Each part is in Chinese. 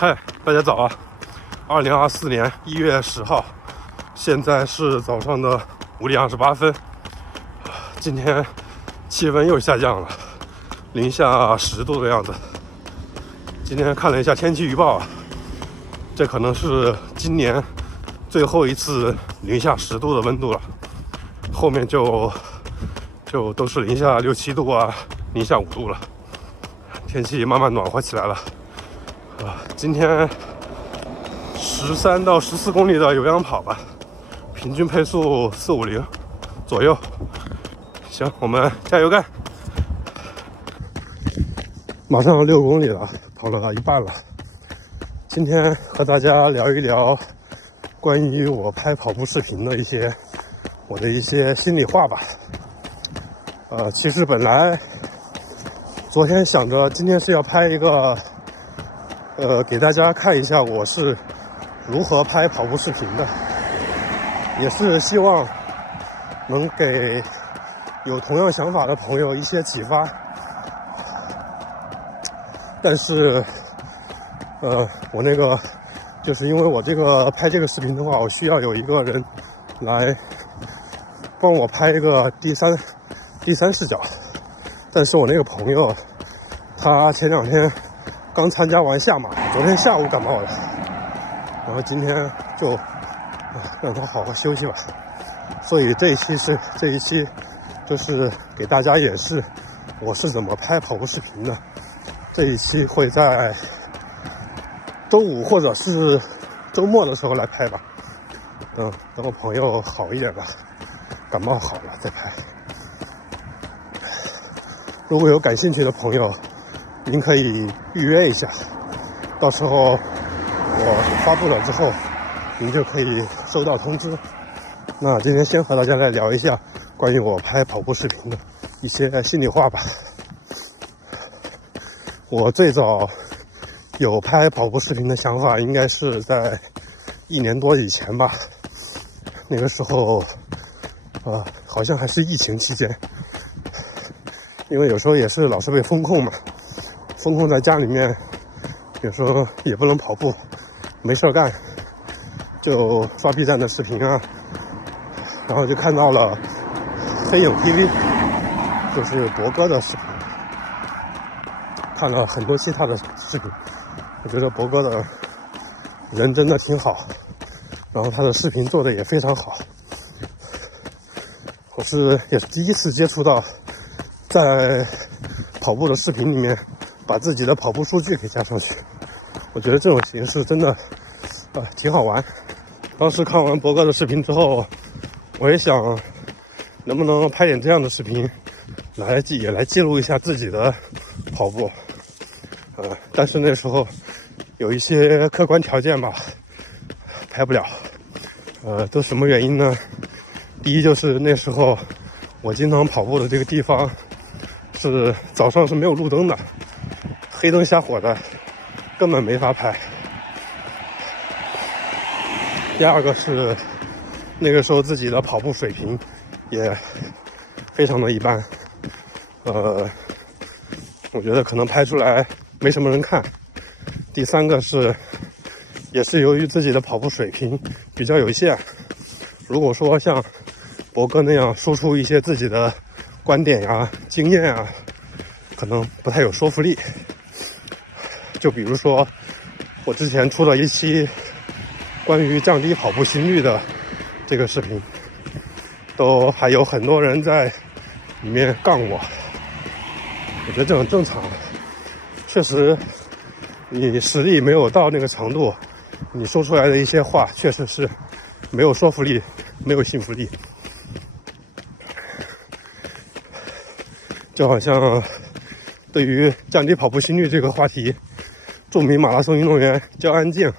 嗨，大家早啊！2024年1月10号，现在是早上的5点28分。今天气温又下降了，零下10度的样子。今天看了一下天气预报啊，这可能是今年最后一次零下10度的温度了，后面就都是零下6、7度啊，零下5度了。天气慢慢暖和起来了。今天13到14公里的有氧跑吧，平均配速450左右。行，我们加油干！马上6公里了，跑了一半了。今天和大家聊一聊关于我拍跑步视频的我的一些心里话吧。其实本来昨天想着今天是要拍一个给大家看一下我是如何拍跑步视频的，也是希望能给有同样想法的朋友一些启发。但是我就是因为我拍这个视频的话，我需要有一个人来帮我拍一个第三视角。但是我那个朋友他前2天刚参加完下马，昨天下午感冒了，然后今天就让他好好休息吧。所以这一期就是给大家演示我是怎么拍跑步视频的。这一期会在周五或者是周末的时候来拍吧，等我朋友好一点吧，感冒好了再拍。如果有感兴趣的朋友，您可以预约一下，到时候我发布了之后，您就可以收到通知。那今天先和大家来聊一下关于我拍跑步视频的一些心里话吧。我最早有拍跑步视频的想法，应该是在1年多以前吧。那个时候，好像还是疫情期间，因为有时候也是老是被封控嘛。封控在家里面，有时候也不能跑步，没事干，就刷 B 站的视频啊，然后就看到了黑影 TV， 就是博哥的视频，看了很多期他的视频，我觉得博哥的人真的挺好，然后他的视频做的也非常好。也是第一次接触到在跑步的视频里面把自己的跑步数据给加上去，我觉得这种形式真的挺好玩。当时看完博哥的视频之后，我也想能不能拍点这样的视频也来记录一下自己的跑步。但是那时候有一些客观条件吧，拍不了。都什么原因呢？第一就是那时候我经常跑步的这个地方是早上是没有路灯的，黑灯瞎火的，根本没法拍。第二个是那个时候自己的跑步水平也非常的一般，我觉得可能拍出来没什么人看。第三个也是由于自己的跑步水平比较有限，如果说像博哥那样输出一些自己的观点啊、经验啊，可能不太有说服力。就比如说我之前出了一期关于降低跑步心率的这个视频，都还有很多人在里面杠我。我觉得这很正常，确实你实力没有到那个程度，你说出来的一些话确实是没有说服力，没有信服力。就好像对于降低跑步心率这个话题，著名马拉松运动员焦安静，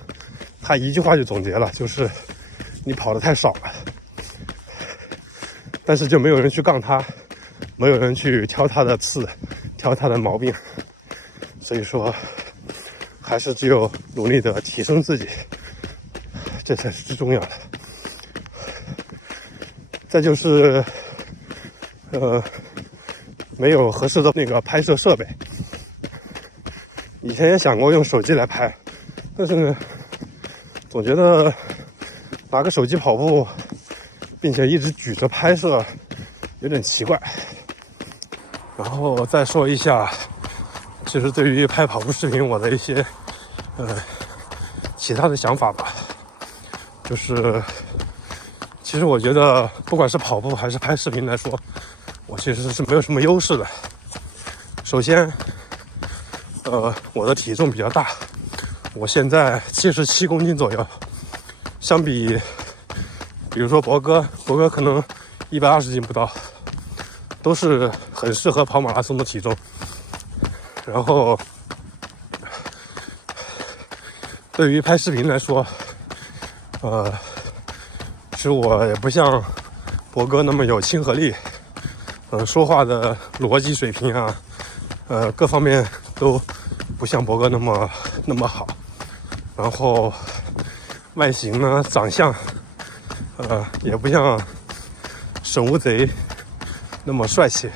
他一句话就总结了，就是你跑得太少了。但是就没有人去杠他，没有人去挑他的刺，挑他的毛病。所以说还是只有努力的提升自己，这才是最重要的。再就是没有合适的拍摄设备。以前也想过用手机来拍，但是呢，总觉得拿个手机跑步，并且一直举着拍摄，有点奇怪。然后再说一下，其实对于拍跑步视频我的一些其他的想法吧，就是其实我觉得不管是跑步还是拍视频来说，我其实是没有什么优势的。首先我的体重比较大，我现在77公斤左右，相比比如说博哥可能120斤不到，都是很适合跑马拉松的体重。然后对于拍视频来说，其实我也不像博哥那么有亲和力，说话的逻辑水平啊，各方面都不像博哥那么好。然后外形呢，长相，也不像沈无贼那么帅气。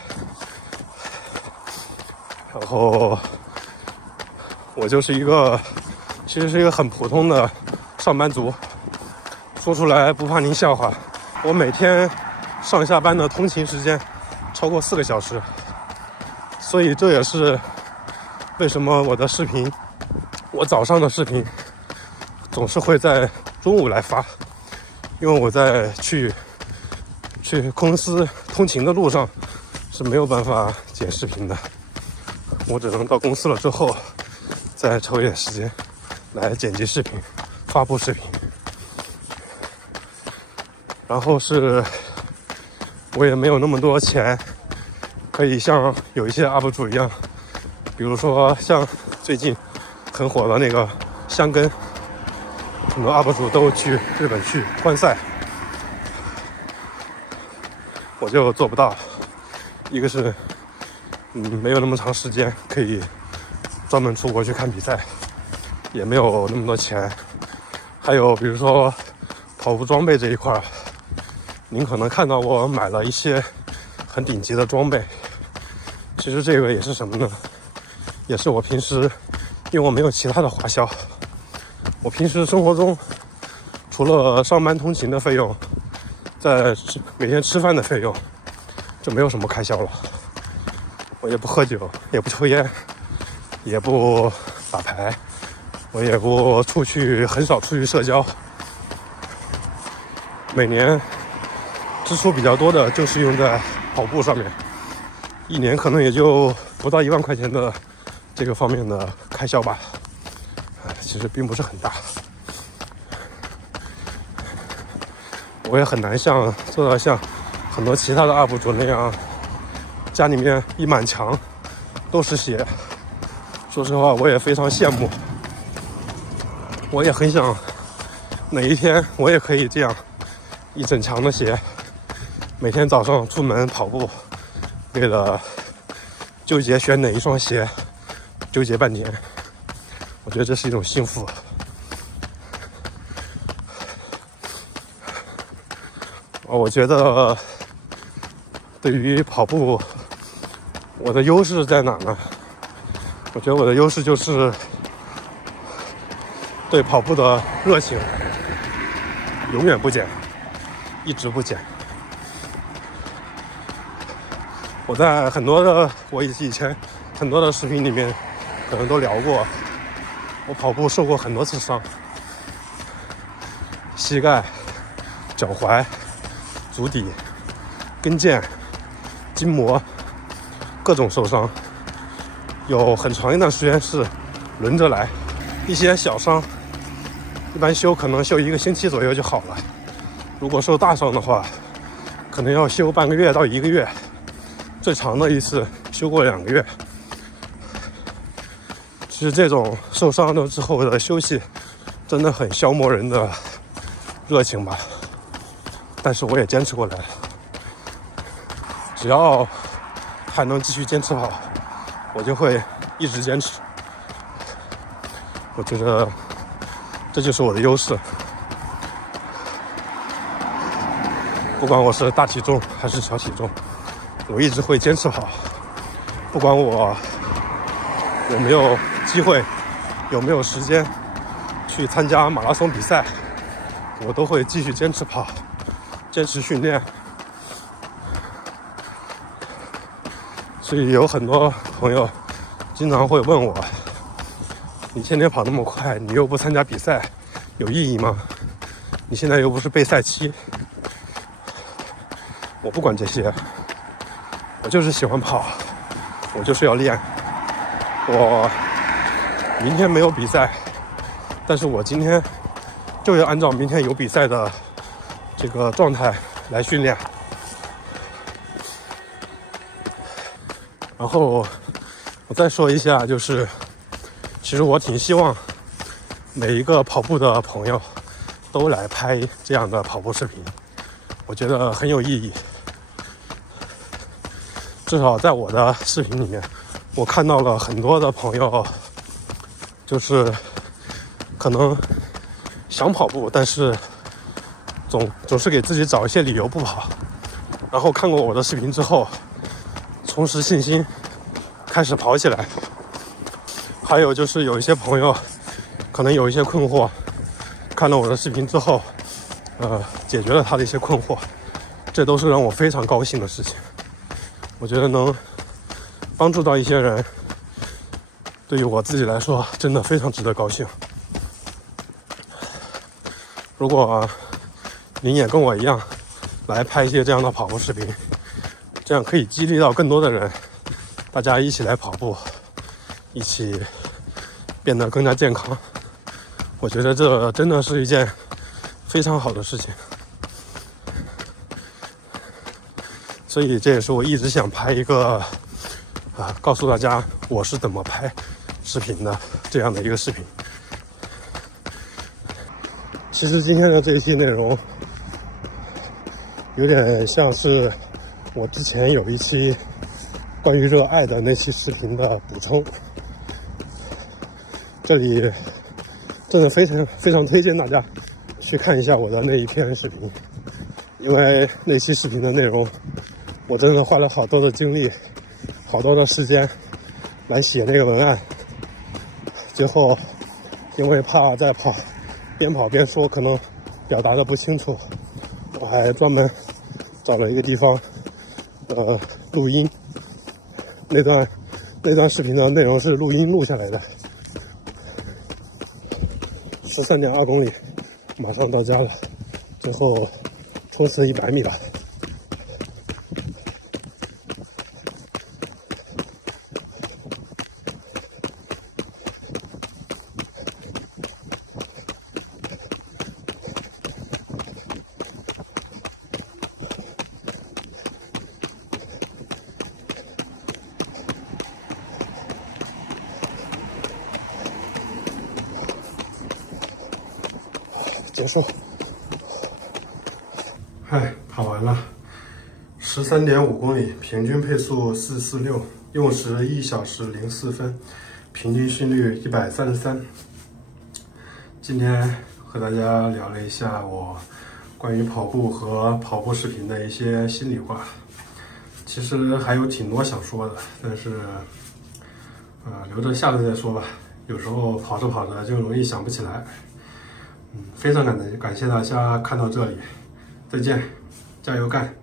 然后我就是其实是一个很普通的上班族，说出来不怕您笑话，我每天上下班的通勤时间超过4个小时，所以这也是为什么我的视频，我早上的视频总是会在中午来发，因为我在去公司通勤的路上是没有办法剪视频的，我只能到公司了之后再抽一点时间来剪辑视频、发布视频。然后是我也没有那么多钱可以像有一些 UP 主一样，比如说像最近很火的那个香根，很多 UP 主都去日本去观赛，我就做不到。一个是没有那么长时间可以专门出国去看比赛，也没有那么多钱。还有比如说跑步装备这一块，您可能看到我买了一些很顶级的装备，其实这个也是什么呢？也是我平时因为我没有其他的花销，我平时生活中除了上班通勤的费用，在每天吃饭的费用就没有什么开销了。我也不喝酒，也不抽烟，也不打牌，我也不很少出去社交。每年支出比较多的就是用在跑步上面，一年可能也就不到1万块钱的这个方面的开销吧，其实并不是很大。我也很难做到像很多其他的 UP 主那样，家里面一满墙都是鞋。说实话，我也非常羡慕，我也很想哪一天我也可以这样一整墙的鞋，每天早上出门跑步，为了纠结选哪一双鞋，纠结半天。我觉得这是一种幸福。我觉得对于跑步，我的优势在哪呢？我觉得我的优势就是对跑步的热情永远不减，一直不减。我在我以前很多的视频里面可能都聊过，我跑步受过很多次伤，膝盖、脚踝、足底、跟腱、筋膜，各种受伤。有很长一段时间是轮着来，一些小伤一般可能修1个星期左右就好了，如果受大伤的话可能要修半个月到1个月，最长的一次修过2个月。其实这种受伤了之后的休息真的很消磨人的热情吧，但是我也坚持过来了，只要还能继续坚持跑，我就会一直坚持。我觉得这就是我的优势，不管我是大体重还是小体重，我一直会坚持跑，不管我有没有机会，有没有时间，去参加马拉松比赛，我都会继续坚持跑，坚持训练。所以有很多朋友经常会问我，你天天跑那么快，你又不参加比赛，有意义吗？你现在又不是备赛期。我不管这些，我就是喜欢跑，我就是要练。我明天没有比赛，但是我今天就要按照明天有比赛的这个状态来训练。然后我再说一下，就是其实我挺希望每一个跑步的朋友都来拍这样的跑步视频，我觉得很有意义。至少在我的视频里面，我看到了很多的朋友，就是可能想跑步，但是总是给自己找一些理由不跑。然后看过我的视频之后，重拾信心，开始跑起来。还有就是有一些朋友可能有一些困惑，看了我的视频之后，解决了他的一些困惑，这都是让我非常高兴的事情。我觉得能帮助到一些人，对于我自己来说真的非常值得高兴。如果您也跟我一样来拍一些这样的跑步视频，这样可以激励到更多的人，大家一起来跑步，一起变得更加健康。我觉得这真的是一件非常好的事情。所以这也是我一直想拍一个告诉大家我是怎么拍视频的这样的一个视频。其实今天的这一期内容有点像是我之前有一期关于热爱的那期视频的补充。这里真的非常推荐大家去看一下我的那一篇视频，因为那期视频的内容我真的花了好多的精力，好多的时间来写那个文案。最后因为怕在边跑边说可能表达的不清楚，我还专门找了一个地方录音。那段视频的内容是录音录下来的。13.2公里，马上到家了，最后冲刺100米了。结束。跑完了，13.5公里，平均配速446，用时1小时04分，平均心率133。今天和大家聊了一下我关于跑步和跑步视频的一些心里话。其实还有挺多想说的，但是留着下次再说吧。有时候跑着跑着就容易想不起来。非常感谢大家看到这里，再见，加油干！